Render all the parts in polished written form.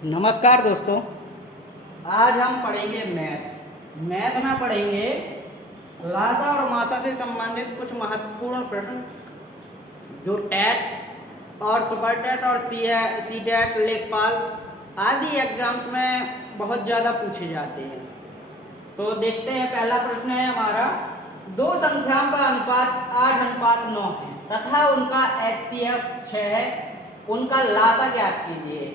नमस्कार दोस्तों। आज हम पढ़ेंगे मैथ में पढ़ेंगे लासा और मासा से संबंधित कुछ महत्वपूर्ण प्रश्न जो टेट और सुपर टेट और सी टेट लेखपाल आदि एग्जाम्स में बहुत ज़्यादा पूछे जाते हैं। तो देखते हैं, पहला प्रश्न है हमारा, दो संख्याओं का अनुपात 8:9 है तथा उनका HCF 6 है, उनका लासा ज्ञात कीजिए।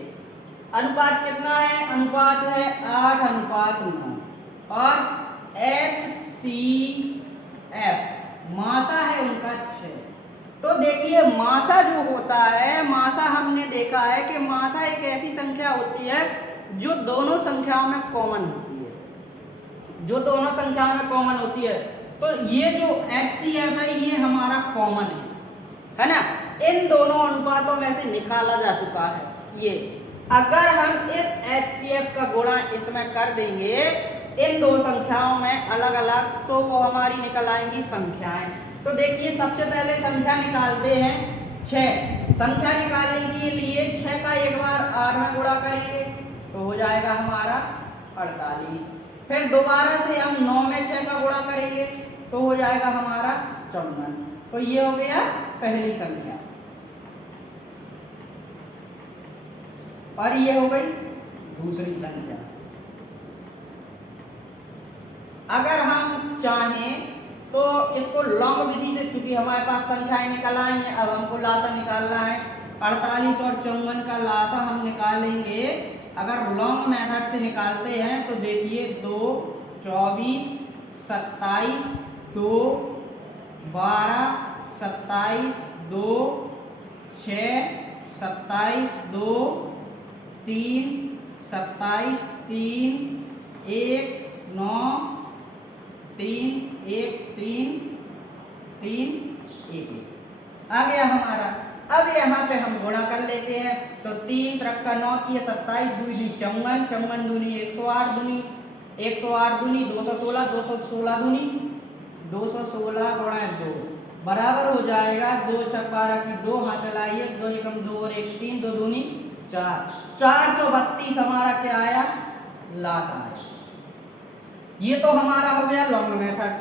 अनुपात कितना है? अनुपात है 8:9 और HCF मासा है उनका 6। तो देखिए, मासा जो होता है, मासा हमने देखा है कि मासा एक ऐसी संख्या होती है जो दोनों संख्याओं में कॉमन होती है, जो दोनों संख्याओं में कॉमन होती है। तो ये जो HCF है ये हमारा कॉमन है ना। इन दोनों अनुपातों में से निकाला जा चुका है ये। अगर हम इस HCF का गुणा इसमें कर देंगे इन दो संख्याओं में अलग अलग, तो वो हमारी निकल आएंगी संख्याएं। तो देखिए, सबसे पहले संख्या निकालते हैं 6। संख्या निकालने के लिए 6 का एक बार 8 में गुणा करेंगे तो हो जाएगा हमारा 48। फिर दोबारा से हम 9 में 6 का गुणा करेंगे तो हो जाएगा हमारा 54। तो ये हो गया पहली संख्या और ये हो गई दूसरी संख्या। अगर हम चाहें तो इसको लॉन्ग विधि से, चूंकि हमारे पास संख्याएं निकल आई हैं, अब हमको लासा निकालना है। 48 और 54 का लासा हम निकालेंगे। अगर लॉन्ग मेथड से निकालते हैं तो देखिए 2, 24, 27, 2, 12, 27, 2, 6, 27, 2, 3, 27, 3, 1, 9, 3, 1, 3, 3, 1, 1 आ गया हमारा। अब यहाँ पे हम गुणा कर लेते हैं तो 3 त्रिक का 9 किए 27, 2 दूनी 54, 54 दूनी 108, दूनी 108 दूनी 216, 216 दूनी 216 गुणा 2 बराबर हो जाएगा 2 छक 12 की 2 हासिल आई है, 2 एकम 2 और 1 3, 2 दूनी 4, 432 हमारा क्या आया? लासा आया। ये तो हमारा हो गया लॉन्ग मेथड।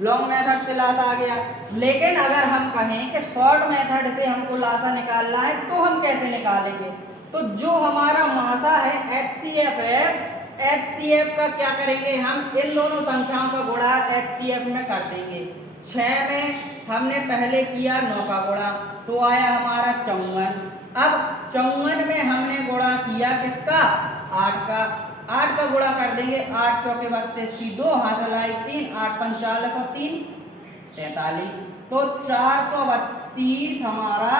लॉन्ग मेथड से लासा आ गया। लेकिन अगर हम कहें कि शॉर्ट मेथड से हमको लासा निकालना है तो हम कैसे निकालेंगे? तो जो हमारा मासा है HCF है, HCF का क्या करेंगे? हम इन दोनों संख्याओं का गुणा HCF में कर देंगे। 6 में हमने पहले किया 9 का गुणा तो आया हमारा 54। अब 54 में हमने गुणा किया किसका? 8 का। 8 का गुणा कर देंगे, 8 चौके 32 की 2 हासिल आई 3, 8 45 और 3 43, तो 432 हमारा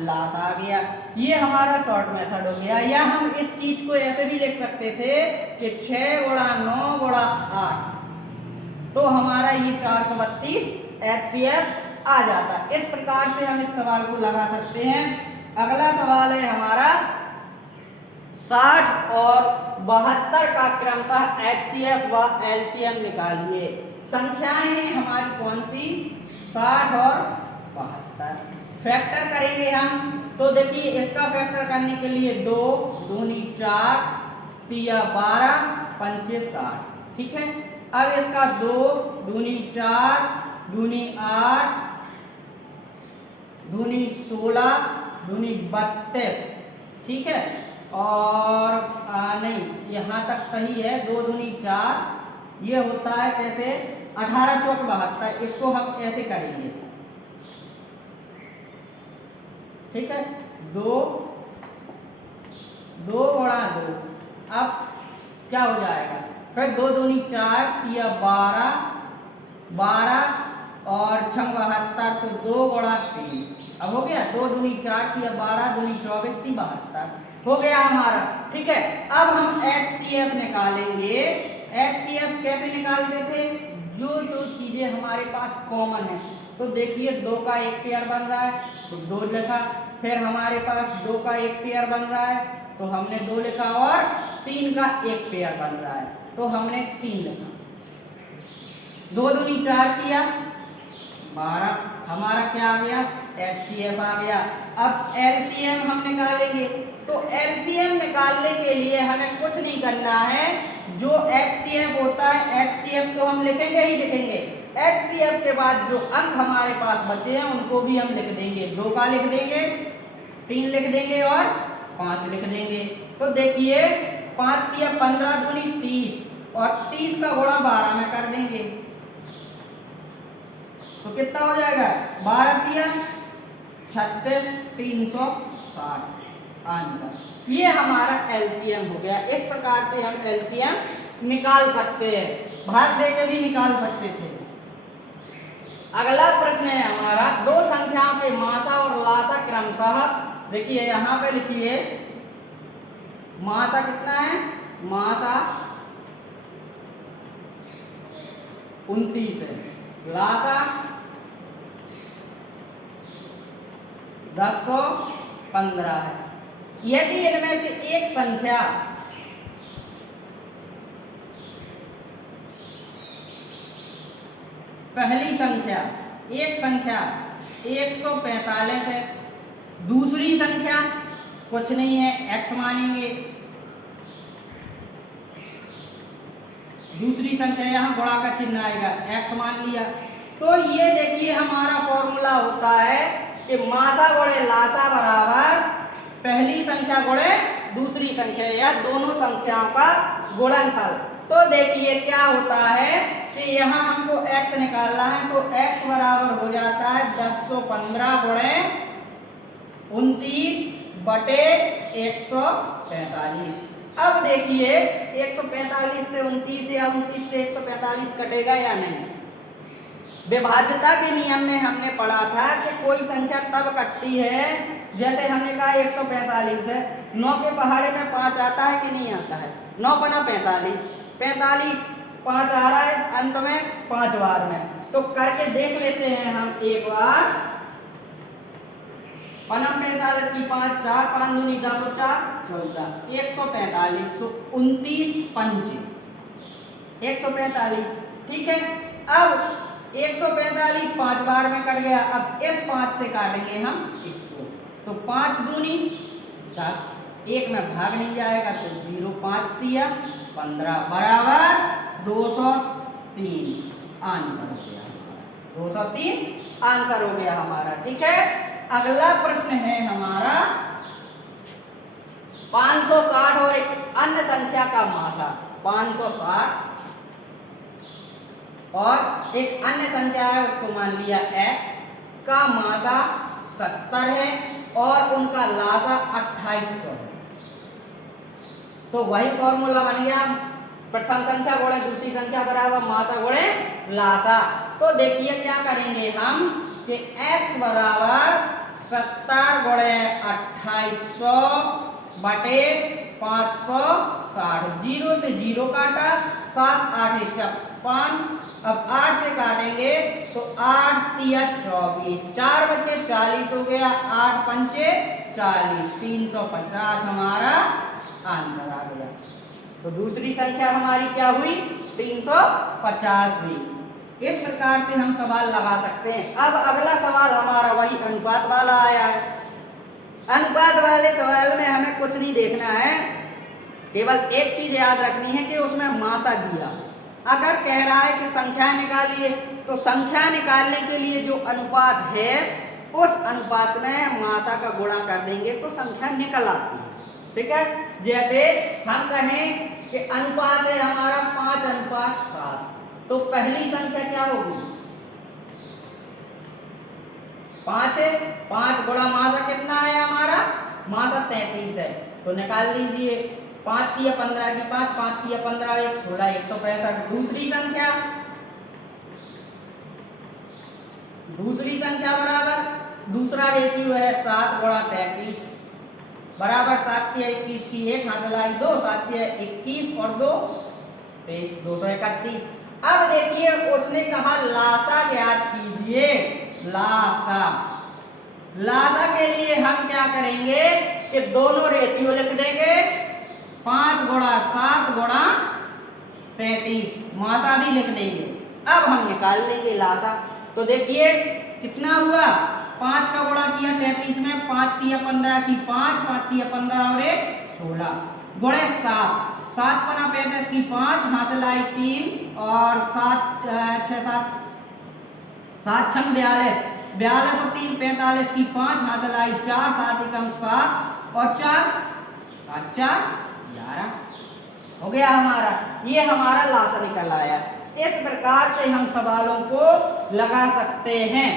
लास आ गया। ये हमारा शॉर्ट मेथड हो गया। या हम इस चीज को ऐसे भी लिख सकते थे कि 6 गुणा 9 गुणा 8, तो हमारा ये 432 HCF आ जाता। इस प्रकार से हम इस सवाल को लगा सकते हैं। अगला सवाल है हमारा 60 और 72 का क्रमशः HCF व LCM निकालिए। संख्याएं हैं हमारी कौन सी? 60 और 72। फैक्टर करेंगे हम तो देखिए, इसका फैक्टर करने के लिए 2 दूनी 4, 3 12, 5 60, ठीक है। अब इसका 2 दूनी 4, दूनी 8, दूनी 16, दूनी 32, ठीक है। और नहीं, यहाँ तक सही है। 2 दूनी 4, ये होता है कैसे? 18 चौक 72। इसको हम कैसे करेंगे? ठीक है, 2 गुणा 2, अब क्या हो जाएगा? फिर 2 दूनी 4, 3 12, 12 और 6 72, तो 2 गुणा 3। अब हो गया 2 दूनी 4, 3 12, दूनी 24, 3 72 हो गया हमारा, ठीक है। अब हम HCF निकालेंगे। HCF कैसे निकालते थे? जो जो चीजें हमारे पास कॉमन है, तो देखिए 2 का एक पेयर बन रहा है तो 2 लिखा, फिर हमारे पास 2 का एक पेयर बन रहा है तो हमने 2 लिखा, और 3 का एक पेयर बन रहा है तो हमने 3 लिखा। 2 दूनी 4 किया 12, हमारा क्या आ गया? HCF आ गया। अब LCM हम निकालेंगे तो LCM निकाल निकालने के लिए हमें कुछ नहीं करना है। जो HCF होता है, HCF तो हम लिखेंगे ही लिखेंगे। HCF के बाद जो अंक हमारे पास बचे हैं उनको भी हम लिख देंगे। 2 का लिख देंगे, 3 लिख देंगे और 5 लिख देंगे। तो देखिए 5 तिया 15 दूनी 30 और 30 का गुणा 12 में कर देंगे तो कितना हो जाएगा? 12 तिया 36, 360 आंसर। ये हमारा एलसीएम हो गया। इस प्रकार से हम एलसीएम निकाल सकते हैं, भाग देके भी निकाल सकते थे। अगला प्रश्न है हमारा, दो संख्याओं के मासा और लासा क्रमशः, देखिए यहां पे लिखिए मासा कितना है, मासा 29 है, लासा 1015 है। यदि इनमें से एक संख्या पहली संख्या एक संख्या 145 है, दूसरी संख्या कुछ नहीं है, x मानेंगे, दूसरी संख्या यहाँ गुणा का चिन्ह आएगा, x मान लिया। तो ये देखिए हमारा फॉर्मूला होता है कि मासा गुणे लासा बराबर पहली संख्या गुणे दूसरी संख्या या दोनों संख्याओं का गुणनफल। तो देखिए क्या होता है कि यहाँ हमको x निकालना है, तो x बराबर हो जाता है 1015 गुणे 29 बटे 145। अब देखिए 145 से 29 या 29 से 145 कटेगा या नहीं। विभाज्यता के नियम में हमने पढ़ा था कि कोई संख्या तब कटती है, जैसे हमने कहा 145 है, 9 के पहाड़े में 5 आता है कि नहीं आता है, 9 पना 45, 45 5 आ रहा है अंत में 5 बार में। तो करके देख लेते हैं हम एक बार। पनम 45 की 5 4 5 दूनी 10 और 4 14, 145 तो 29 पंच 145। ठीक है, अब 145 5 बार में कट गया। अब इस 5 से काटेंगे हम इसको, तो 5 दूनी 10, 1 में भाग नहीं जाएगा तो 0, 5 तिया 15 बराबर 203 आंसर हो गया हमारा, 203 आंसर हो गया हमारा। ठीक है, अगला प्रश्न है हमारा 560 और एक अन्य संख्या का मासा। 560 और एक अन्य संख्या है, उसको मान लिया x, का मासा 70 है और उनका लासा 2800 है। तो वही फॉर्मूला बन गया, प्रथम संख्या गुणे दूसरी संख्या बराबर मासा गुणे लासा। तो देखिए क्या करेंगे हम कि x बराबर 70 गुणे 2800 बटे 560, 0 से 0 काटा, 7 8 56, अब 8 से काटेंगे तो 8 तिया 24, 4 बचे 40 हो गया, 8 पंचे 40, 350 हमारा आंसर आ गया। तो दूसरी संख्या हमारी क्या हुई, 350 हुई। इस प्रकार से हम सवाल लगा सकते हैं। अब अगला सवाल हमारा वही अनुपात वाला आया है। अनुपात वाले सवाल में हमें कुछ नहीं देखना है, केवल एक चीज याद रखनी है कि उसमें मासा दिया। अगर कह रहा है कि संख्या निकालिए, तो संख्या निकालने के लिए जो अनुपात है उस अनुपात में मासा का गुणा कर देंगे तो संख्या निकल आती है। ठीक है, जैसे हम कहें कि अनुपात है हमारा 5:7, तो पहली संख्या क्या होगी, 5 है, 5 गुणा मासा कितना है हमारा, मासा 33 है, तो निकाल लीजिए 5 तिया 15 की 5, 5 तिया 15 1 16, 165। दूसरी संख्या बराबर, दूसरा रेशियो है 7 गुणा 33 बराबर 7 तिया 21 की 1 हासिल आई 2, 7 तिया 21 और 2 23, 231। अब देखिए उसने कहा लासा ज्ञात कीजिए। लासा, लासा के लिए हम क्या करेंगे कि दोनों रेशियो लिख देंगे, 5 गुणा 7 गुणा 33, मासा भी लिख देंगे। अब हम निकाल लेंगे लासा। तो देखिए कितना हुआ, 5 का गुणा किया 33 में, 5 तिया 15 की 5, 5 तिया 15 और 1 16 गुणे 7, 7 पना 35 की 5, हासिल आई 3 और 7 6 7 7 छम 42, 42 और 3 45 की 5, हासिल आई 4, 7 एकम 7 और 4 7 4 11 हो गया हमारा। ये हमारा लासा निकल आया। इस प्रकार से हम सवालों को लगा सकते हैं।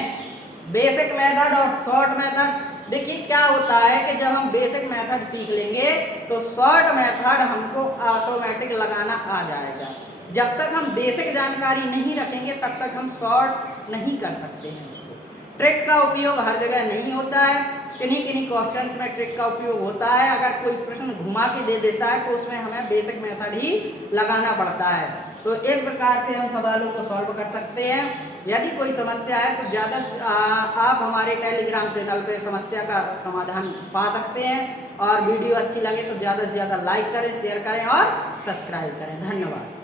बेसिक मेथड और शॉर्ट मेथड। देखिए क्या होता है कि जब हम बेसिक मेथड सीख लेंगे तो शॉर्ट मेथड हमको ऑटोमेटिक लगाना आ जाएगा। जब तक हम बेसिक जानकारी नहीं रखेंगे तब तक हम शॉर्ट नहीं कर सकते हैं। ट्रिक का उपयोग हर जगह नहीं होता है, किन्हीं क्वेश्चंस में ट्रिक का उपयोग होता है। अगर कोई प्रश्न घुमा के दे देता है तो उसमें हमें बेसिक मेथड ही लगाना पड़ता है। तो इस प्रकार से हम सवालों को सॉल्व कर सकते हैं। यदि कोई समस्या है तो ज़्यादा आप हमारे टेलीग्राम चैनल पे समस्या का समाधान पा सकते हैं। और वीडियो अच्छी लगे तो ज़्यादा से ज़्यादा लाइक करें, शेयर करें और सब्सक्राइब करें। धन्यवाद।